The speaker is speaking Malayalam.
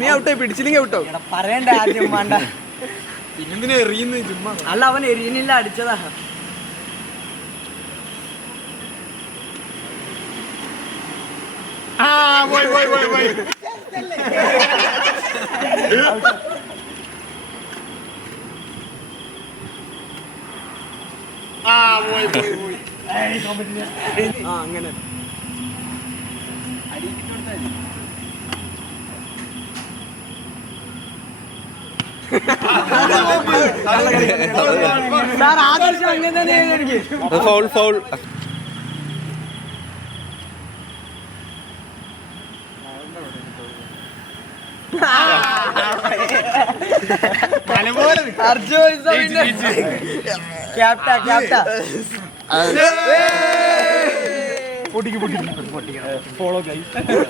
നീ ഔട്ടോ പിടിച്ചില്ലെങ്കിൽ ഔട്ടോ പറയണ്ട ആദ്യം വേണ്ട. പിന്നെന്തിനാ എറിയുന്നത് ചുമ്മാ? അല്ല അവൻ എരിയുന്നില്ല, അടിച്ചതാ. അങ്ങനെ സാർ ആദർശം അങ്ങനെ തന്നെ എനിക്ക്. Foul foul. അർജുൻ ക്യാപ്റ്റ ക്യാപ്റ്റ പൊട്ടിക്ക് പൊട്ടിക്ക് ഫോളോ